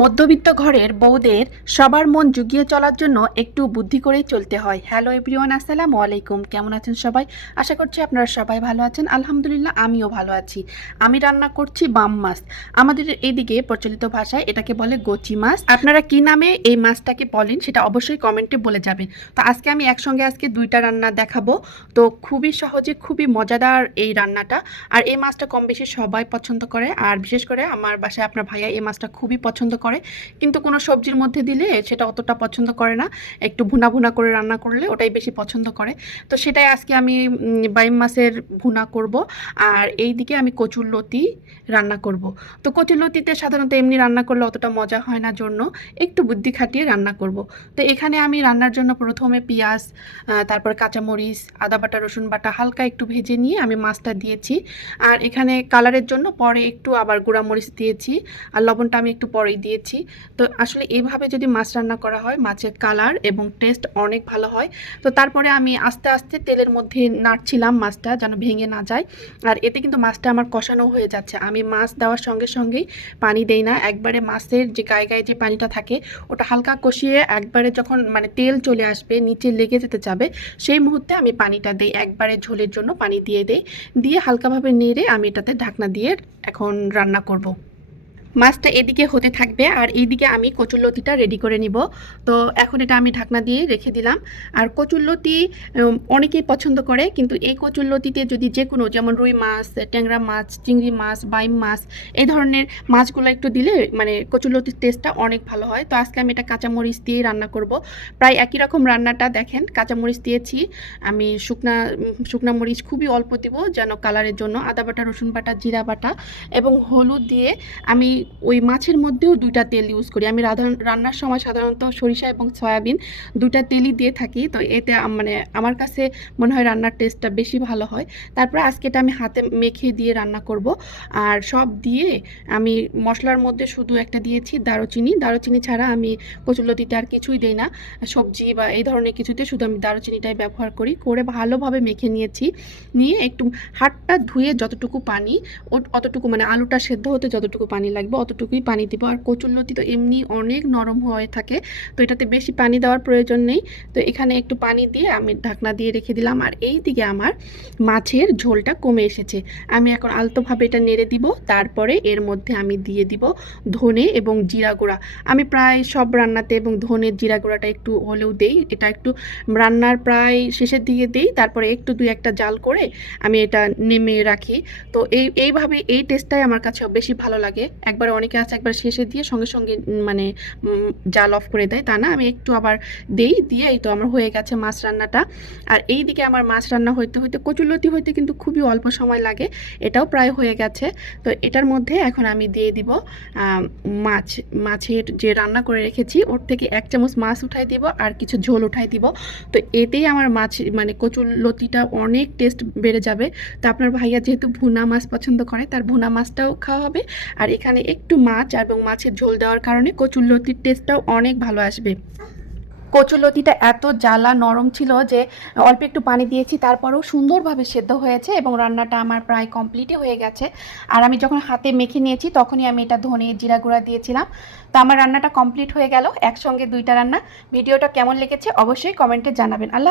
মধ্যবিত্ত ঘরের বউদের সবার মন জুগিয়ে চলার জন্য একটু বুদ্ধি করেই চলতে হয়। হ্যালো এভরিওয়ান আসসালামু আলাইকুম। কেমন আছেন সবাই? আশা করছি আপনারা সবাই ভালো আছেন। আলহামদুলিল্লাহ, আমিও ভালো আছি। আমি রান্না করছি বাম মাছ। আমাদের এইদিকে প্রচলিত ভাষায় এটাকে বলে গচি মাছ। আপনারা কি নামে এই মাছটাকে বলেন সেটা অবশ্যই কমেন্টে বলে যাবেন। তো আজকে আমি একসঙ্গে আজকে দুইটা রান্না দেখাবো। তো খুবই সহজে, খুবই মজাদার এই রান্নাটা। আর এই মাছটা কম বেশি সবাই পছন্দ করে। আর বিশেষ করে আমার বাসায় আপনার ভাইয়া এই মাছটা খুবই পছন্দ করে কিন্তু কোনো সবজির মধ্যে দিলে সেটা অতটা পছন্দ করে না। একটু ভুনা ভুনা করে রান্না করলে ওটাই বেশি পছন্দ করে। তো সেটাই আজকে আমি বাইম মাছের ভুনা করব। আর এই দিকে আমি কচুর লতি রান্না করব। তো কচুর লতিতে সাধারণত এমনি রান্না করলে অতটা মজা হয় না জন্য একটু বুদ্ধি খাটিয়ে রান্না করব। তো এখানে আমি রান্নার জন্য প্রথমে পেঁয়াজ তারপর কাঁচামরিচ, আদা বাটা, রসুন বাটা হালকা একটু ভেজে নিয়ে আমি মাছটা দিয়েছি। আর এখানে কালারের জন্য পরে একটু আবার গুঁড়ামরিচ দিয়েছি। আর লবণটা আমি একটু পরেই দিয়েছি। তো আসলে এইভাবে যদি মাছ রান্না করা হয়, মাছের কালার এবং টেস্ট অনেক ভালো হয়। তো তারপরে আমি আস্তে আস্তে তেলের মধ্যে নাড়ছিলাম মাছটা যেন ভেঙে না যায়। আর এতে কিন্তু মাছটা আমার কষানো হয়ে যাচ্ছে। আমি মাছ দেওয়ার সঙ্গে, সঙ্গেই পানি দেই না। একবারে মাছের যে গায়ে গায়ে যে পানিটা থাকে, ওটা হালকা কষিয়ে একবারে যখন মানে তেল চলে আসবে, নিচে লেগে যেতে যাবে, সেই মুহূর্তে আমি পানিটা দিই। একবারে ঝোলের জন্য পানি দিয়ে দেই। দিয়ে হালকাভাবে নেড়ে আমি এটাতে ঢাকনা দিয়ে এখন রান্না করব। মাছটা এদিকে হতে থাকবে আর এইদিকে আমি কচুরলতিটা রেডি করে নিব। তো এখন এটা আমি ঢাকনা দিয়ে রেখে দিলাম। আর কচুরলতি অনেকেই পছন্দ করে, কিন্তু এই কচুরলতিতে যদি যে কোনো, যেমন রুই মাছ, ট্যাংরা মাছ, চিংড়ি মাছ, বাইম মাছ, এই ধরনের মাছগুলো একটু দিলে মানে কচুরলতির টেস্টটা অনেক ভালো হয়। তো আজকে আমি এটা কাঁচামরিচ দিয়ে রান্না করব। প্রায় একই রকম রান্নাটা দেখেন, কাঁচামরিচ দিয়েছি। আমি শুকনা শুকনা মরিচ খুবই অল্প দিব যেন কালারের জন্য, আদা বাটা, রসুন বাটা, জিরা বাটা এবং হলুদ দিয়ে আমি ওই মাছের মধ্যেও দুইটা তেল ইউজ করি। আমি রান্নার সময় সাধারণত সরিষা এবং সয়াবিন দুইটা তেলই দিয়ে থাকি। তো এতে মানে আমার কাছে মনে হয় রান্নার টেস্টটা বেশি ভালো হয়। তারপরে আজকে এটা আমি হাতে মেখে দিয়ে রান্না করব। আর সব দিয়ে আমি মশলার মধ্যে শুধু একটা দিয়েছি দারুচিনি। দারুচিনি ছাড়া আমি কচুলতিতে আর কিছুই দেই না। সবজি বা এই ধরনের কিছুতে শুধু আমি দারুচিনিটাই ব্যবহার করি। করে ভালোভাবে মেখে নিয়েছি। নিয়ে একটু হাতটা ধুয়ে যতটুকু পানি অতটুকু মানে আলুটা সেদ্ধ হতে যতটুকু পানি লাগবে অতটুকুই পানি দিব। আর কচুরলতি তো এমনি অনেক নরম হয়ে থাকে, তো এটাতে বেশি পানি দেওয়ার প্রয়োজন নেই। তো এখানে একটু পানি দিয়ে আমি ঢাকনা দিয়ে রেখে দিলাম। আর এই দিকে আমার মাছের ঝোলটা কমে এসেছে। আমি এখন আলতোভাবে এটা নেড়ে দিব, তারপরে এর মধ্যে আমি দিয়ে দিব ধনে এবং জিরা গুঁড়া। আমি প্রায় সব রান্নাতে এবং ধনে জিরা গুঁড়াটা একটু হলেও দেই, এটা একটু রান্নার প্রায় শেষের দিকে দেই, তারপরে একটু দুই একটা জাল করে আমি এটা নেমে রাখি। তো এই, এইভাবে এই টেস্টটাই আমার কাছে বেশি ভালো লাগে। একবার অনেকে আছে একবার শেষে দিয়ে সঙ্গে সঙ্গে মানে জাল অফ করে দেয়। তা না, আমি একটু আবার দেই, দিয়ে এই তো আমার হয়ে গেছে মাছ রান্নাটা। আর এই দিকে আমার মাছ রান্না হইতে হইতে কচুলতি হইতে কিন্তু খুবই অল্প সময় লাগে, এটাও প্রায় হয়ে গেছে। তো এটার মধ্যে এখন আমি দিয়ে দিব মাছ, মাছের যে রান্না করে রেখেছি, ওর থেকে এক চামচ মাছ উঠাই দিব আর কিছু ঝোল উঠাই দিব। তো এতেই আমার মাছ মানে কচুর লতিটা অনেক টেস্ট বেড়ে যাবে। তো আপনার ভাইয়া যেহেতু ভুনা মাছ পছন্দ করে, তার ভুনা মাছটাও খাওয়া হবে। আর এখানে একটু মাছ এবং মাছের ঝোল দেওয়ার কারণে কচুর লতির টেস্টটাও অনেক ভালো আসবে। কচুলতিটা এত জ্বালা নরম ছিল যে অল্প একটু পানি দিয়েছি, তারপরেও সুন্দরভাবে সেদ্ধ হয়েছে এবং রান্নাটা আমার প্রায় কমপ্লিটই হয়ে গেছে। আর আমি যখন হাতে মেখে নিয়েছি, তখনই আমি এটা ধনে জিরা গুঁড়া দিয়েছিলাম। তো আমার রান্নাটা কমপ্লিট হয়ে গেল। একসঙ্গে দুইটা রান্না। ভিডিওটা কেমন লেগেছে অবশ্যই কমেন্টে জানাবেন। আল্লাহ